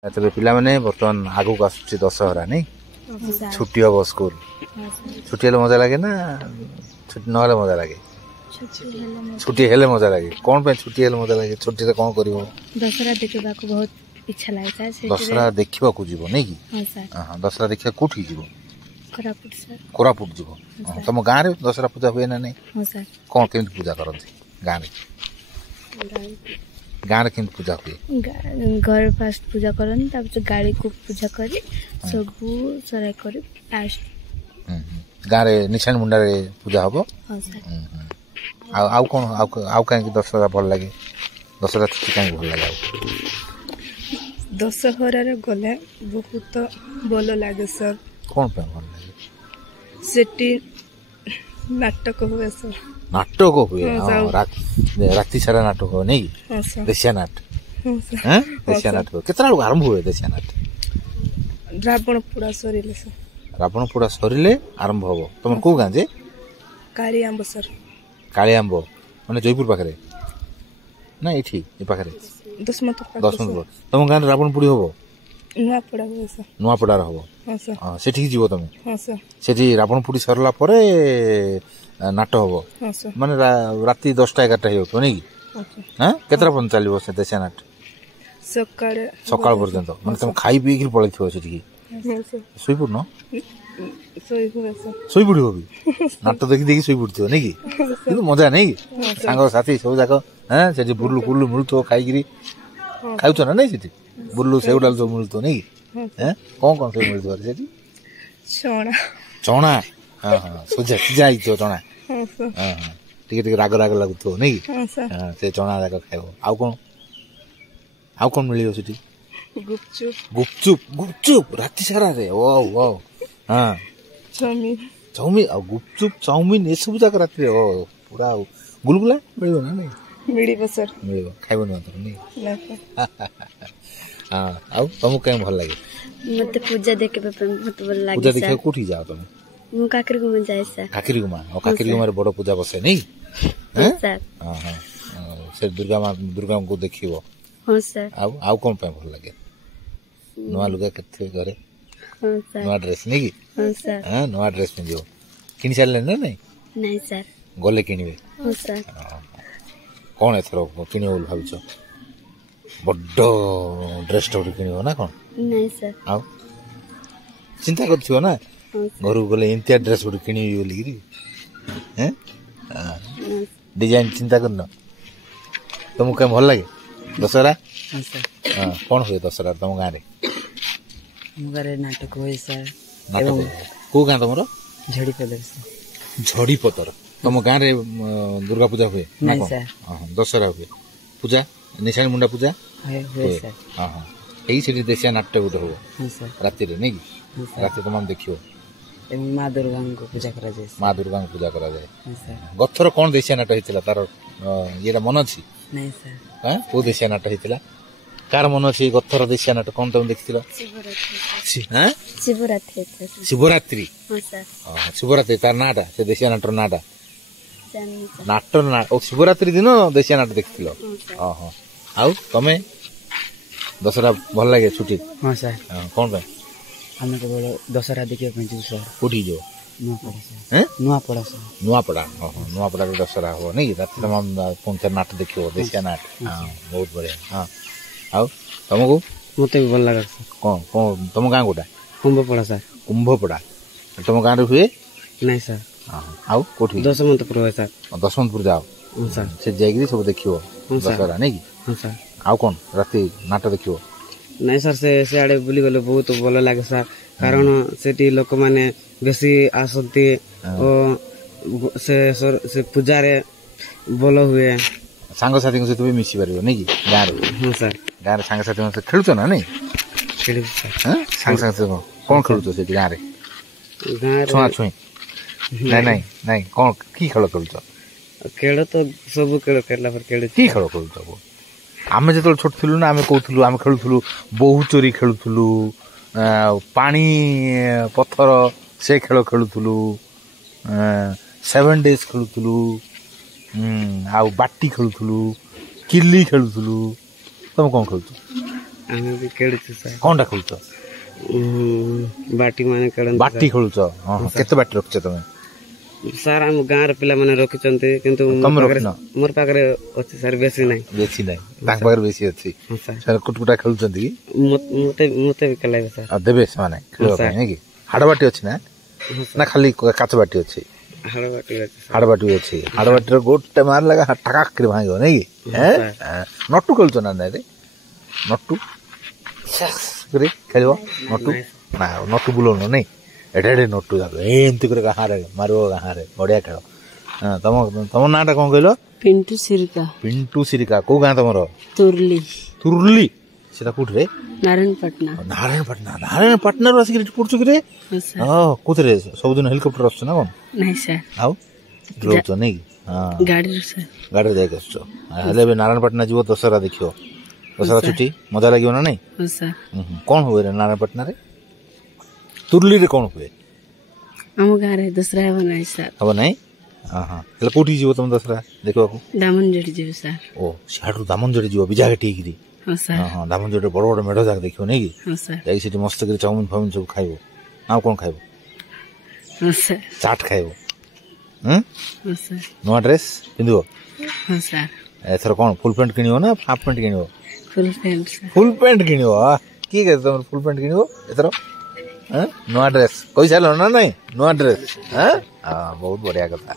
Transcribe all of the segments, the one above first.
तेरे पिला माने बर्तमान आगु को आसुची दशहरा नहीं छुट्टी हम स्कूल छुट्टी हेले मजा लगे ना छुट्टी नहले मजा लगे छुट्टी हेले मजा लगे कौन पे छुट्टी हेले मजा लगे छुट्टी रे कौन करिवो दशहरा देखबा को बहुत इच्छा लागता है दशहरा देखिबा को जीवो नहीं की हां दशहरा देखिया कोठी जीवो कोरापुट सर कोरापुट जीवो तुम गां रे दशहरा पूजा हुए ना नहीं हां सर कौन केमती पूजा करंती गां रे गाँ रे केमती पूजा हुए घर फास्ट पूजा करन तब से गाड़ी को पूजा करी सब सराय करी लास्ट गाँ रे निशान मुंडा रे पूजा हबो हां सर आउ कोन आउ काहे कि दशहरा भल लागे दशहरा छुट्टी काहे भल लागे दशहरा रे गले बहुत भल लागे सर कोन पे भल लागे सेटी नाटक हुए सर नाटक हुए राति सारा नाटक हो नहीं देशिया नाट हैं देशिया नाट कितना लोग आरंभ हुए देशिया नाट रावण पूरा सरिले सर रावण पूरा सरिले आरंभ हो तुम को गां जे कालियांब सर कालियांब माने जयपुर पाखरे ना एठी ए पाखरे दसमत तुम गां रावण पुड़ी होबो नुआपड़ा हुए सर नुआपड़ा रहबो हां सर हां सेठी जीवो तुम हां सर सेठी रावण पुड़ी सरला परे नाट हम माने राति 10टा 11टा हो नहीं हाँ केतरा पर्यटन चलो से देशिया नाट सकाल पर्यटन माने तुम खाई पी पड़े थो से शुईपुर न शुईपुड़ भी नाट देखी देखी शुईपुड़ नहीं कि मजा नहीं सांग साथी सब जाक हाँ से बुल्लू फुल्लू मिलुथ खाई खाऊ ना नहीं से बुल्लू सेव डाल सब मिलुथ नहीं हाँ कौन कौन सब मिलुथ चना चना हाँ हाँ सुजा सिजा चना टिके टिके राग राग लगुथो नहीं से चना जाक खाइबो आउ कोन मिलियो सेठी गुपचुप गुपचुप गुपचुप राति सारा रे वाओ वाओ हां चाउमीन चाउमीन आ गुपचुप चाउमीन ए सब जाक राति रे ओ पूरा गुलगुला मिलियो ना नहीं मिलिबो सर मिलिबो खाइबो न त नहीं ना हां आउ तुमको केम भल लागे मते पूजा देखे बहुत भल लागे पूजा देखे कोठी जाओ तुम मु काकरी गुमा जाय सर काकरी गुमा और काकरी गुमा रे बड़ पूजा बसे नहीं हैं सर हां हां से दुर्गा को देखिबो हां सर आउ कोन पे भल लागे नवा लुगा केथे घरे हां सर नवा ड्रेस नहीं की हां सर हां नवा ड्रेस में जो किन सारले ना नहीं सर गले किनिबे हां सर कौन एथरो किनिबो भाबिछो बड्डो ड्रेस तो किनिबो ना कौन नहीं सर आउ चिंता करथियो ना घर गले इंतिया ड्रेस गुड किनिबी बोली गिरी हैं डिजाइन चिंता करनो तुमको केम भल लागे दशहरा हां सर हां कोन होय दशहरा तुम गां रे मुगारे नाटक होय सर नाटक को गां तमरो झड़ी पतर तुम गां रे दुर्गा पूजा हुए ना सर हां दशहरा हुए पूजा निशान मुंडा पूजा होय सर हां हां एई सेठी देशिया नाट्य गुड हो हां सर राति रे नहीं राति तमाम देखियो माँ दुर्गा को पूजा करा जाए माँ दुर्गा को पूजा करा जाए सर गथर कौन देशिया नाट होइतिला तार येला मन अछि नहीं सर हां को देशिया नाट होइतिला कार मन अछि गथर देशिया नाट कोन तुम देखथिला हां शिवरात्रि शिवरात्रि हां सर हां शिवरात्रि तार नाटा से देशिया नाटर नाटा जानी सर नाटर ना ओ शिवरात्रि दिन देशिया नाट देखथिलो हां हां आउ तमे दशहरा भल लागे छुट्टी हां सर कोन पे हमें को बोलो दशहरा देखिए पंजू सर कोठी जो नुआपड़ा सर हैं नुआपड़ा सर नुआपड़ा हां नुआपड़ा रे दशहरा हो नहीं रात तमाम कोन से नाट देखियो देशिया नाट हां बहुत बढ़िया हां आउ तुमको मते भी भल लागे सर कौन कौन तुम गां गोटा कुंभपड़ा सर कुंभपड़ा तुम गां रे हुए नहीं सर हां आउ कोठी दशमंतपुर है सर दशमंतपुर जाओ सर से जाइगिरी सब देखियो दशहरा नहीं की हां सर आउ कौन राति नाट देखियो नहीं सर से आड़े बुली गले बहुत भल लगे सर कारण सेठी लोक माने बेसी आसंती और से पूजा रे भल हुए सांग साथी से तुम मिसी पारिबो नहीं की गां रे हां सर गां रे सांग साथी से खेलुछ ना नहीं खेलु सर हां सांग साथी कोन खेलुछ से गां रे छुआ छुई नहीं नहीं नहीं कोन की खेल खेलुछ खेल तो सब खेल खेलला पर खेल की खेल खेलुछ आमे जतल छोट थिलु ना आमे कहथुलु आमे खेलुथुलु बहु चोरी खेलुथुलु पानी पत्थर से खेल खेलुथुलु 7 days खेलुथुलु आ बाटी खेलुथुलु किल्ली खेलुथुलु तुम कौन खेलुछ ଆମେ ବି ଖେଳୁଛୁ ସାର୍। କଣଟା ଖେଳୁଛ? ବାଟି ମାନେ ଖେଳନ୍ତି। ବାଟି ଖେଳୁଛ? କେତେ ବାଟି ରଖିଛ ତମେ? ସାର୍ ଆମ ଗାଁର ପିଲାମାନେ ରଖିଛନ୍ତି କିନ୍ତୁ ମୋର ପାଖରେ ଅଛି ସାର୍, ବେଶୀ ନାହିଁ। ବେଶୀ ନାହିଁ, ତାଙ୍କ ପାଖରେ ବେଶୀ ଅଛି। କୁଟକୁଟା ଖେଳୁଛନ୍ତି କି? ମତେ ବି ଖେଳାଇବେ ସାର୍। ଦେବେ ସେମାନେ ଖେଳିବା ପାଇଁ ନାଇଁ କି? ହାଡ ବାଟି ଅଛି ନା ଖାଲି କାଚ ବାଟି ଅଛି? ହାଡ ବାଟି ବି ଅଛି। ହାଡ ବାଟିର ଗୋଟେ ମାର ଲାଗା ଟାକାକରି ଭାଙ୍ଗିବ ନାଇଁ କି? ନଟୁ ଖେଳୁଛ ନା ନାଇଁ ରେ? ନଟୁ ଖେଳିବ? ନଟୁ ନା, ନଟୁ ବୁଲଉନ ନାଇଁ? ଏଡେ ଏଡେ ନଟୁ ଯାକ ଏମିତି କରି ଗାଁରେ ମାରିବ, ଗାଁରେ ବଢିଆ ଖେଳ। ତମ ନାଁ ଟା କଣ କହିଲ? ପିଣ୍ଟୁ ସିରିକା। ପିଣ୍ଟୁ ସିରିକା। କୋଉ ଗାଁ ତମର? ତୁର୍ଲି। ତୁର୍ଲି? ସେଟା କୋଉଠି ରେ? ନାରାୟଣପାଟଣା। ନାରାୟଣପାଟଣା। ନାରାୟଣପାଟଣାରୁ ଆସିକି ଏଠି ପଢୁଛୁ କି ରେ? କୋଉଥିରେ? ସବୁଦିନ ହେଲିକପ୍ଟର ଆସୁଛ ନା କଣ? ନାଇଁ ସାର୍। ଆଉ ରହୁଛ ନାଇଁ କି? ଗାଡିରେ ସାର୍। ଗାଡିରେ ଯାଇକି ଆସୁଛ। ହେଲେ ଏବେ ନାରାୟଣପାଟଣା ଯିବ, ଦଶହରା ଦେଖିବ। ଦଶହରା ଛୁଟି ମଜା ଲାଗିବ ନା ନାଇଁ? କଣ ହୁଏ ନାରାୟଣପାଟଣାରେ? ତୁର୍ଲିରେ କଣ ହୁଏ? ଆମ ଗାଁରେ ଦଶହରା ହେବ ନାହିଁ ସାର୍। ହବ ନାଇଁ? ହେଲେ କୋଉଠି ଯିବ ତମେ ଦଶହରା ଦେଖିବାକୁ? ଦାମନଯୋଡ଼ି ଯିବୁ ସାର୍। ଓ ସିଆଡୁ ଦାମନଯୋଡ଼ି ଯିବ ବିଜାଘାଟି ହେଇକିରି? ଦାମନଯୋଡ଼ି ବଡ ବଡ ମେଢ ଯାକ ଦେଖିବ ନାଇଁ କି? ଯାଇକି ସେଠି ମସ୍ତ କରି ଚାଉମିନ ଫାଉମିନ ସବୁ ଖାଇବ। ଆଉ କଣ ଖାଇବ? ଚାଟ ଖାଇବ। ନୂଆ ଡ୍ରେସ ପିନ୍ଧିବ? ଏଥର କଣ ଫୁଲ ପ୍ୟାଣ୍ଟ କିଣିବ ନା ହାଫ ପ୍ୟାଣ୍ଟ କିଣିବ? ଫୁଲ ପ୍ୟାଣ୍ଟ କିଣିବ? କିଏ କେତେ ତମର ଫୁଲ ପ୍ୟାଣ୍ଟ କିଣିବ ଏଥର? ନୂଆ ଡ୍ରେସ କହିସାରିଲ ନା ନାଇଁ? ନୂଆ ଡ୍ରେସ ବହୁତ ବଢିଆ କଥା,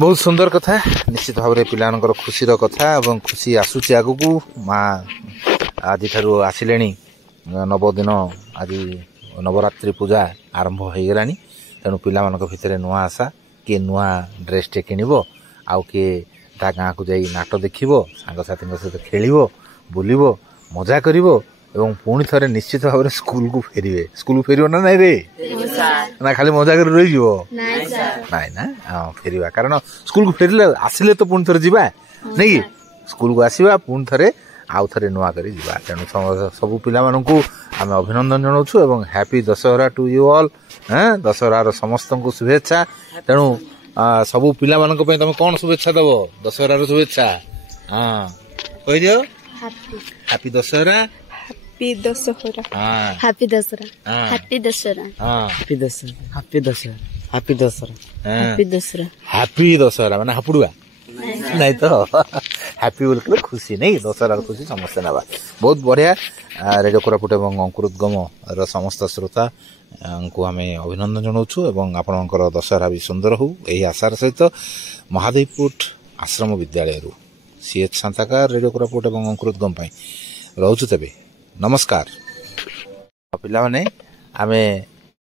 ବହୁତ ସୁନ୍ଦର କଥା। ନିଶ୍ଚିତ ଭାବରେ ପିଲାମାନଙ୍କର ଖୁସିର କଥା ଏବଂ ଖୁସି ଆସୁଛି ଆଗକୁ। ମା ଆଜିଠାରୁ ଆସିଲେଣି, ନବଦିନ, ଆଜି ନବରାତ୍ରି ପୂଜା ଆରମ୍ଭ ହେଇଗଲାଣି। ତେଣୁ ପିଲାମାନଙ୍କ ଭିତରେ ନୂଆ ଆଶା, କିଏ ନୂଆ ଡ୍ରେସଟେ କିଣିବ, ଆଉ କିଏ ତା ଗାଁକୁ ଯାଇ ନାଟ ଦେଖିବ, ସାଙ୍ଗସାଥିଙ୍କ ସହିତ ଖେଳିବ, ବୁଲିବ, ମଜା କରିବ ଏବଂ ପୁଣି ଥରେ ନିଶ୍ଚିତ ଭାବରେ ସ୍କୁଲକୁ ଫେରିବେ। ସ୍କୁଲକୁ ଫେରିବ ନା ନାଇଁ ରେ? ନା ଖାଲି ମଜା କରି ରହିଯିବ? ନାଇଁ ନା, ଫେରିବା। କାରଣ ସ୍କୁଲକୁ ଫେରିଲେ ଆସିଲେ ତ ପୁଣି ଥରେ ଯିବା ନାଇଁ କି? ସ୍କୁଲକୁ ଆସିବା, ପୁଣି ଥରେ ଆଉ ଥରେ ନୂଆ କରି ଯିବା। ତେଣୁ ସବୁ ପିଲାମାନଙ୍କୁ ଆମେ ଅଭିନନ୍ଦନ ଜଣାଉଛୁ ଏବଂ happy Dussehra to you all. ଦଶହରାର ସମସ୍ତଙ୍କୁ ଶୁଭେଚ୍ଛା। ତେଣୁ ସବୁ ପିଲାମାନଙ୍କ ପାଇଁ ତମେ କଣ ଶୁଭେଚ୍ଛା ଦବ? ଦଶହରାର ଶୁଭେଚ୍ଛା କହିଦିଅ। Happy Dussehra. Happy Dussehra. Happy Dussehra. Happy Dussehra. Happy Dussehra. Happy Dussehra. Happy Dussehra. Happy Dussehra. Happy Dussehra ମାନେ ହାପୁଡୁଆ ନାଇଁ ତ? ହାପି ବୋଲି କହିଲେ ଖୁସି ନାଇଁ? ଦଶହରାର ଖୁସି ସମସ୍ତେ ନେବା। ବହୁତ ବଢିଆ। ରେଡିଓ କୋରାପୁଟ ଏବଂ ଅଙ୍କୁରୋଦ୍ଗମର ସମସ୍ତ ଶ୍ରୋତାଙ୍କୁ ଆମେ ଅଭିନନ୍ଦନ ଜଣାଉଛୁ ଏବଂ ଆପଣଙ୍କର ଦଶହରା ବି ସୁନ୍ଦର ହଉ ଏହି ଆଶାର ସହିତ ମହାଦେବପୁର ଆଶ୍ରମ ବିଦ୍ୟାଳୟରୁ CH ସାନ୍ତାକାର ରେଡିଓ କୋରାପୁଟ ଏବଂ ଅଙ୍କୁରୋଦ୍ଗମ ପାଇଁ ରହୁଛୁ। ତେବେ ନମସ୍କାର ପିଲାମାନେ, ଆମେ